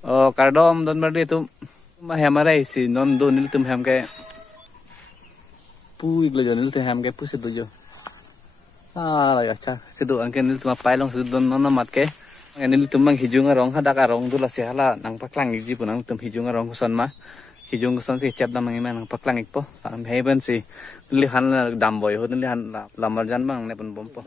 Kardom don berdi tu mahamarai si non do nil tum ham ke pu iglo jo nil tum ham ke pu sidu jo la acha sidu angke nil tum pai long sidu don non mat ke nil tum mang hijunga rong hada ka rong dula se hala nang paklang iji punang tum hijunga rong son ma hijung son si chat damang ima nang paklang ikpo am heben si nil han dam boy ho nil han lamar jan bang ne pun bompo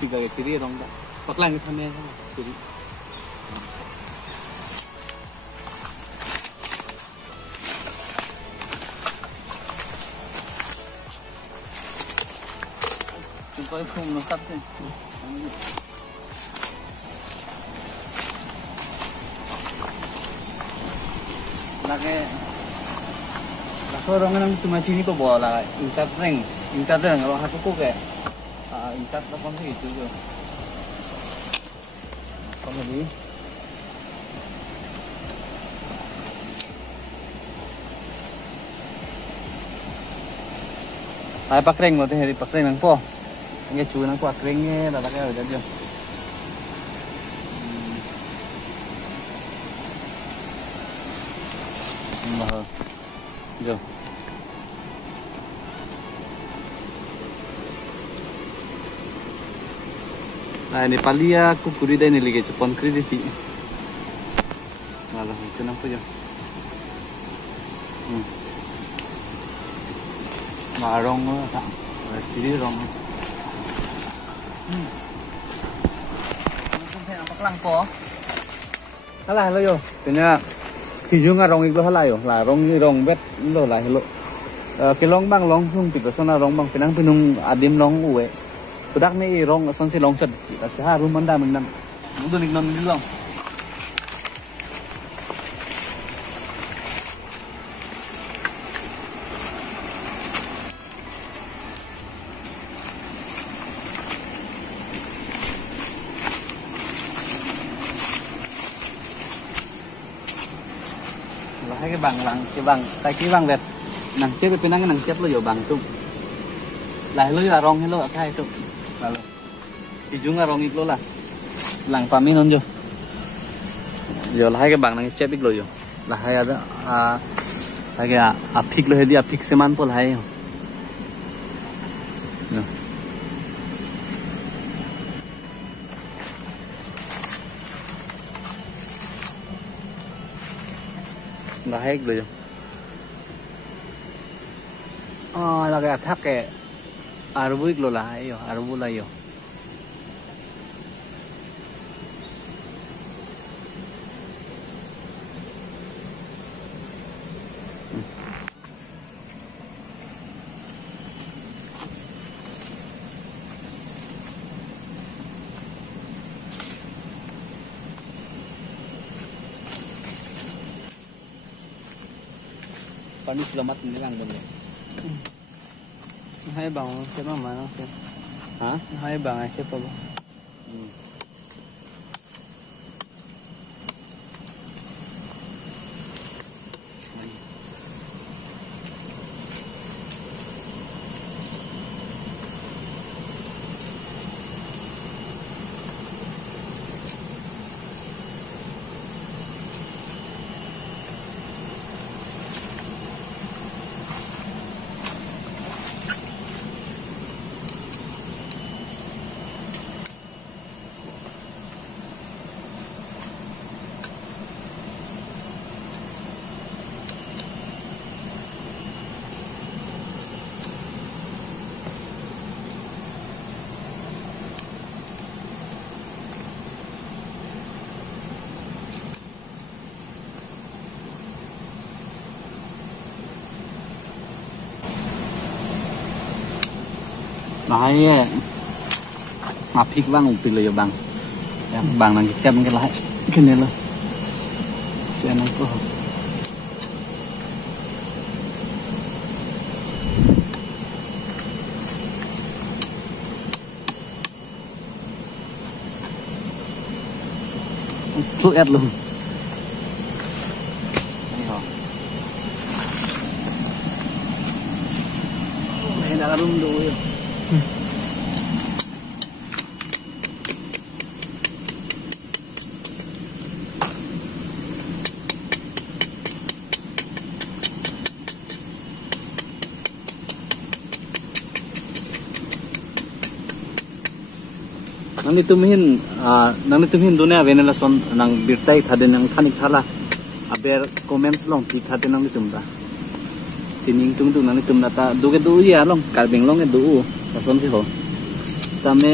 tiga ciri rong dah paklang itu nih ciri supaya pun nusat nih lagi langsung orang cuma cini kok bola intat ring kalau aku kok kayak intat apa sih itu jo apa lagi hai pakring lo teh hari pakring nang po nge cu nang po pakringnya dah kayak udah jo mahal jo nah ini palia kukuri dah ini lagi cepon kredit malah itu nampak je marong tak ciri rong nampak langko halah lo yo punya hijau ngarong itu halah yo lah rong bet lo lah lo kilong bang long sung tiga sona rong bang pinang pinung adim long uwe Kudak nih rong sonsi long shot kita seharu manda menang udah nih non bilang lah cái bằng lang cái bang đẹp nang chết bên nang chết lo yo bang tu lại lo là rong hello kai tu lalu hijau ngarong iklo lah lang pami non jo jo lah cái bang nang cep iklo jo lah ada lagi apik lo hedi apik seman pol hai no lah hai iklo jo lagi atak ke arbu iklo lah ayo arbu lah yo panis selamat nilang dulu hai bang siapa mana sih hah hai bang siapa bang Lahai ngapik bang upil lo bang. Yang bang nang kecap mungkin lahai. Kene lo. Saya nang ko. Tuh ad luôn. Này đã rung đuôi rồi. Nang itumin dunia venela son nang birtai thade nang thanik thala aber comments long pi thade nang itumda sining tung tung nang itumda ta duge du ya long kalbeng long e du son si ho tame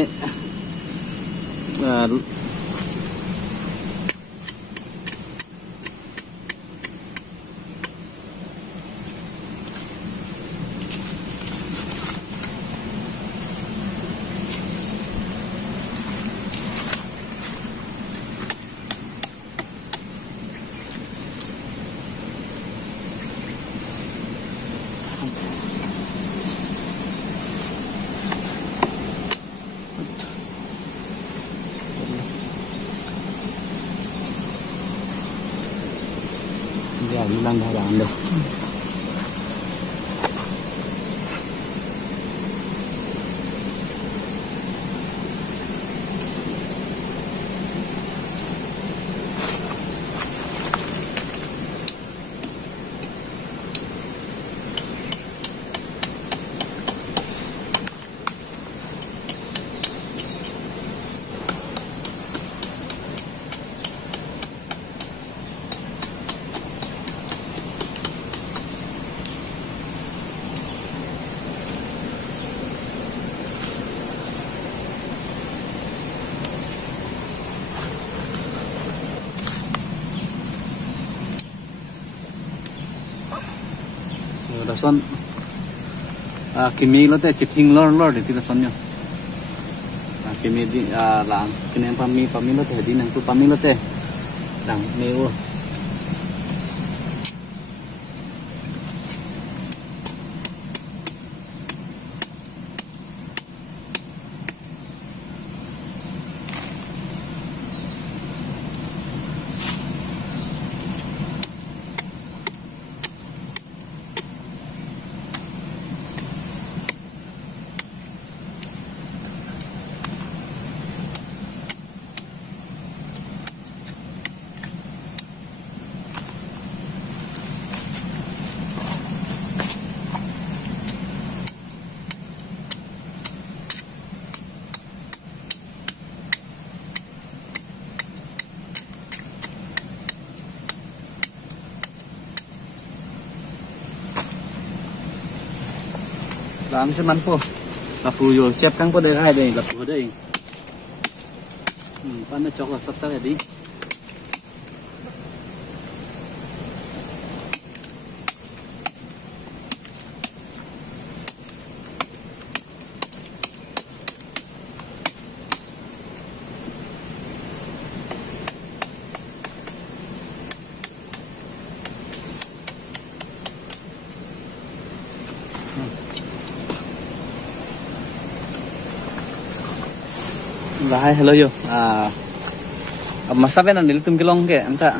ya bilang dah anda. Son kimi lo te chithing lor de tila son yo kimi di lang kene pami lo te di nang tu pami lo te dang meu làm cho mắn po là phù rồi chép căng po đây hai đây là phù đây pan nó cho là sắp sắp đi Hai hello yo masa pena nil tum kilong ke anta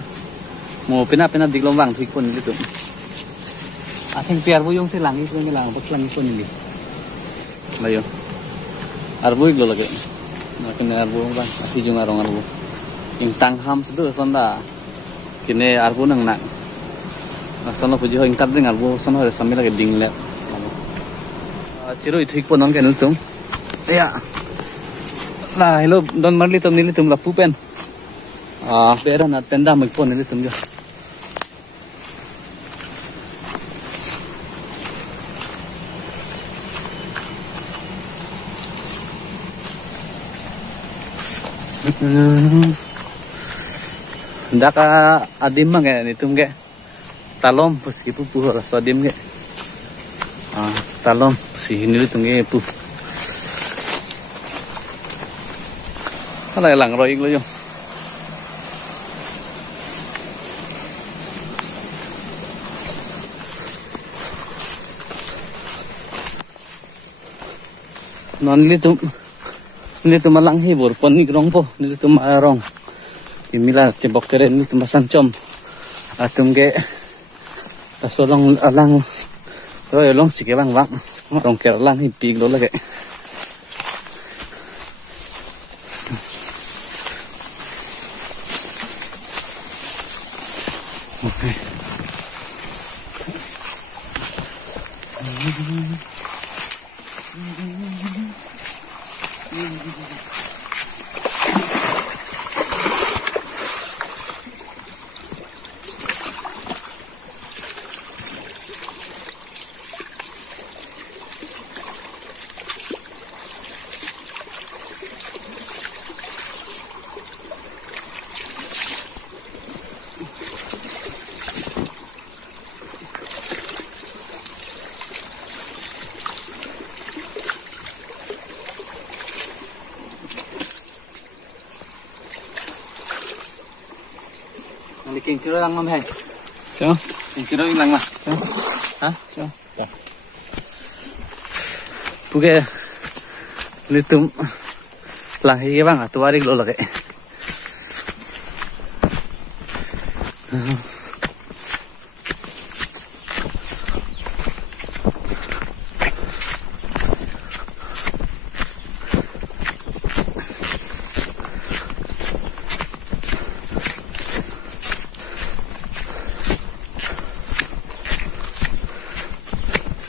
mo pena diklong bang thik pon gitu asing piar bu yung silang itu ngilang pak lang pon ini layo arbu iglo lagi na kena arbu bang asi jung arong arbu ing tang ham sedu sonda kene arbu nang nak sono puji ho ing tab ding arbu sono ho sambil lagi ding le ciro thik pon nang kenul tum ya nah hello don marli tum nili tum lapu pen bera na tenda mig pon nili tum jo ndaka adim mang ni tum ge talom puski pu ras adim ge talom si nili tum ge pu Lại lặng rồi luôn. Non litum malang hibur pon ni grong po litum arong imila tibok keren litum masancom atum ge tasolong alang rồi long sige bang rong ker lang hi pig lo lage okay. Ini king ciro lang mam hai. Cho. King ciro lang ma. Cho. Hả? Cho. Dạ. Puge litum lang hi bang atuari lo lage.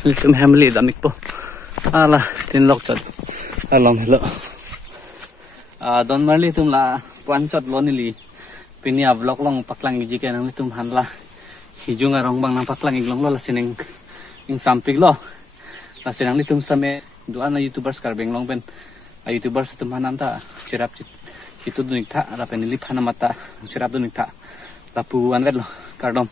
Litum hamli damik po. Ala tinlok chat. Along hello. Don marli tum la puan chat lo nili. Pini vlog long paklang iji ke nang litum hanla. Hijung arong bang nang paklang iglong lo la sineng ing sampig lo. La sinang litum same duan na YouTubers karbeng long pen. YouTubers tum hananta cirap citu dunik tha ra penili phana mata cirap dunik tha. La pu anvet lo kardom.